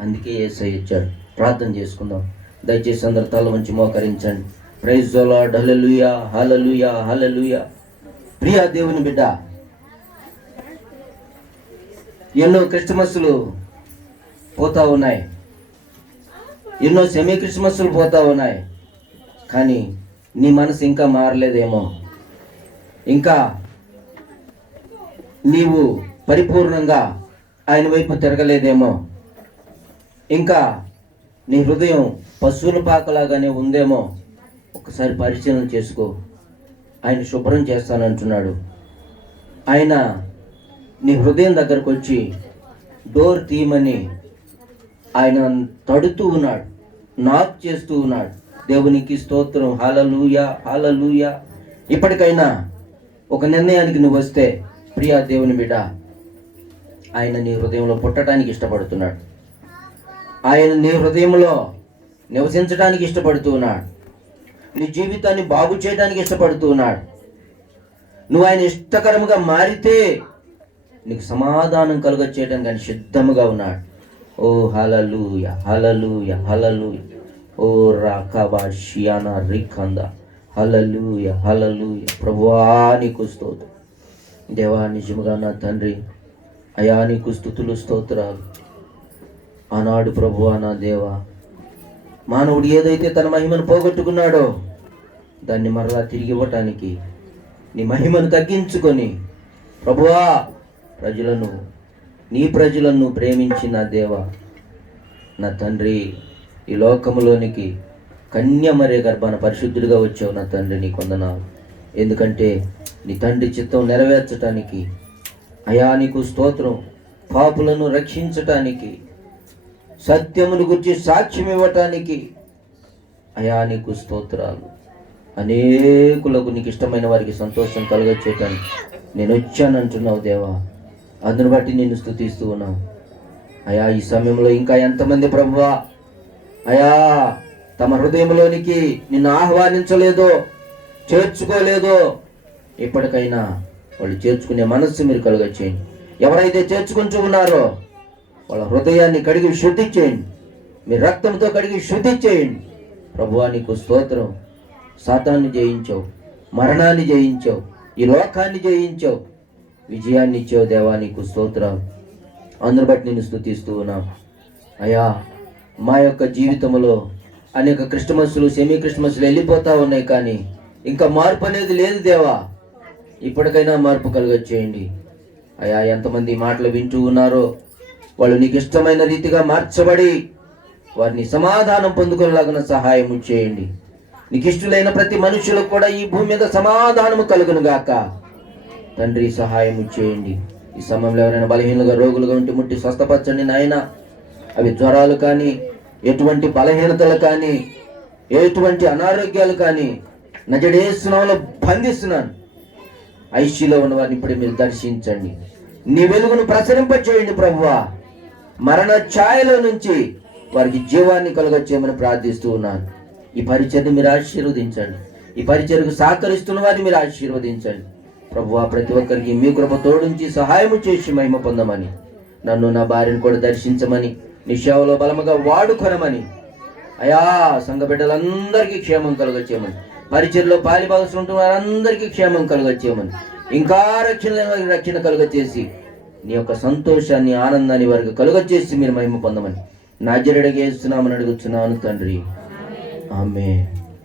అందుకే యేసయ్య ఇచ్చాడు. ప్రార్థన చేసుకుందాం. దయచేసి అందరు తల వంచి మోకరించండి. ప్రైజ్ ది లార్డ్, హల్లెలూయా, హల్లెలూయా, హల్లెలూయా. ప్రియా దేవుని బిడ్డ, ఎన్నో క్రిస్మస్లు పోతా ఉన్నాయి, ఎన్నో సెమీ క్రిస్మస్లు పోతా ఉన్నాయి. కానీ నీ మనసు ఇంకా మారలేదేమో, ఇంకా నీవు పరిపూర్ణంగా ఆయన వైపు తిరగలేదేమో, ఇంకా నీ హృదయం పశువుల పాకలాగానే ఉందేమో. ఒకసారి పరిశీలన చేసుకో. ఆయన శుభ్రం చేస్తానంటున్నాడు. ఆయన నీ హృదయం దగ్గరకు వచ్చి డోర్ తీయమని ఆయన తడుతూ ఉన్నాడు, నాక్ చేస్తూ ఉన్నాడు. దేవునికి స్తోత్రం, హల్లెలూయా, హల్లెలూయా. ఇప్పటికైనా ఒక నిర్ణయానికి నువ్వు వస్తే ప్రియా దేవుని బిడ్డ, ఆయన నీ హృదయంలో పుట్టడానికి ఇష్టపడుతున్నాడు. ఆయన నీ హృదయంలో నివసించడానికి ఇష్టపడుతూ ఉన్నాడు. నీ జీవితాన్ని బాగు చేయడానికి ఇష్టపడుతూ ఉన్నాడు. నువ్వు ఆయన ఇష్టకరముగా మారితే నీకు సమాధానం కలుగ చేయడానికి ఆయన సిద్ధముగా ఉన్నాడు. ఓ హల్లెలూయా, హల్లెలూయా, హల్లెలూయా. ఓ రాకబా షియానా రికంద, హల్లెలూయా, హల్లెలూయా. ప్రభువా నీకు స్తోత్రం. దేవా, నిజముగా నా తండ్రి, అయా నీకు స్తుతులు, స్తోత్రాలు. ఆనాడు ప్రభువా నా దేవా, మానవుడు ఏదైతే తన మహిమను పోగొట్టుకున్నాడో దాన్ని మరలా తిరిగి ఇవ్వటానికి నీ మహిమను తగ్గించుకొని ప్రభువా నీ ప్రజలను ప్రేమించిన దేవా నా తండ్రి, ఈ లోకములోనికి కన్యమరే గర్భాన పరిశుద్ధుడిగా వచ్చావు నా తండ్రి. నీ వందనాలు. ఎందుకంటే నీ తండ్రి చిత్తం నెరవేర్చటానికి అయా నీకు స్తోత్రం. పాపులను రక్షించటానికి, సత్యమును గురించి సాక్ష్యం ఇవ్వటానికి అయా నీకు స్తోత్రాలు. అనేకులకు నీకు ఇష్టమైన వారికి సంతోషం కలుగచేయటానికి నేను వచ్చానంటున్నావు దేవా. అందును బట్టి నిన్ను స్తుతిస్తూ ఉన్నావు అయా. ఈ సమయంలో ఇంకా ఎంతమంది ప్రభువా అయా తమ హృదయంలోనికి నిన్ను ఆహ్వానించలేదో, చేర్చుకోలేదో, ఇప్పటికైనా వాళ్ళు చేర్చుకునే మనస్సు మీరు కలుగచేయండి. ఎవరైతే చేర్చుకుంటూ ఉన్నారో వాళ్ళ హృదయాన్ని కడిగి శుద్ధి చేయండి. మీ రక్తంతో కడిగి శుద్ధి చేయండి. ప్రభువా నీకు స్తోత్రం. సాతాన్ని జయించావు, మరణాన్ని జయించావు, ఈ లోకాన్ని జయించావు, విజయాన్ని ఇచ్చావు దేవా. నీకు స్తోత్రం. అందరు బట్టి నేను స్తుతిస్తూ ఉన్నాం అయ్యా. మా యొక్క జీవితంలో అనేక క్రిస్టమస్లు, సెమీ క్రిస్టమస్లు వెళ్ళిపోతా ఉన్నాయి, కానీ ఇంకా మార్పు అనేది లేదు దేవా. ఇప్పటికైనా మార్పు కలుగచేయండి అయ్యా. ఎంతమంది మాటలు వింటూ ఉన్నారో వాళ్ళు నీకు ఇష్టమైన రీతిగా మార్చబడి వారిని సమాధానం పొందుకునేలాగా సహాయం చేయండి. నీకు ఇష్టలైన ప్రతి మనుషులకు కూడా ఈ భూమి మీద సమాధానము కలుగును గాక తండ్రి. సహాయం చేయండి. ఈ సమయంలో ఎవరైనా బలహీనలుగా, రోగులుగా ఉంటే ముట్టి స్వస్థపరచండి నాయన. అవి జ్వరాలు కానీ, ఎటువంటి బలహీనతలు కానీ, ఎటువంటి అనారోగ్యాలు కానీ నజరేసు నామములో బంధిస్తున్నాను. ఐసీలో ఉన్న వారిని ఇప్పుడే మీరు దర్శించండి. నీ వెలుగును ప్రసరింపచేయండి ప్రభువా. మరణ ఛాయలో నుంచి వారికి జీవాన్ని కలుగచేయమని ప్రార్థిస్తూ ఉన్నాను. ఈ పరిచర్ని మీరు ఆశీర్వదించండి. ఈ పరిచర్కు సహకరిస్తున్న వారిని మీరు ఆశీర్వదించండి ప్రభువా. ప్రతి ఒక్కరికి మీ కృప తోడుంచి సహాయము చేసి మహిమ పొందమని, నన్ను నా భార్యను కూడా దర్శించమని, నీ సేవలో బలముగా వాడుకొనమని అయా. సంఘ బిడ్డలందరికీ క్షేమం కలుగచేయమని, పరిచర్లో పాలిభాగస్తులు ఉంటున్న వారందరికీ క్షేమం కలుగచేయమని, ఇంకా రక్షణ కలుగచేసి నీ యొక్క సంతోషాన్ని, ఆనందాన్ని వారికి కలుగచేసి మీరు మహిమ పొందమని నజరేయుడైన యేసు నామమున అడుగుచున్నాను తండ్రి. ఆమేన్.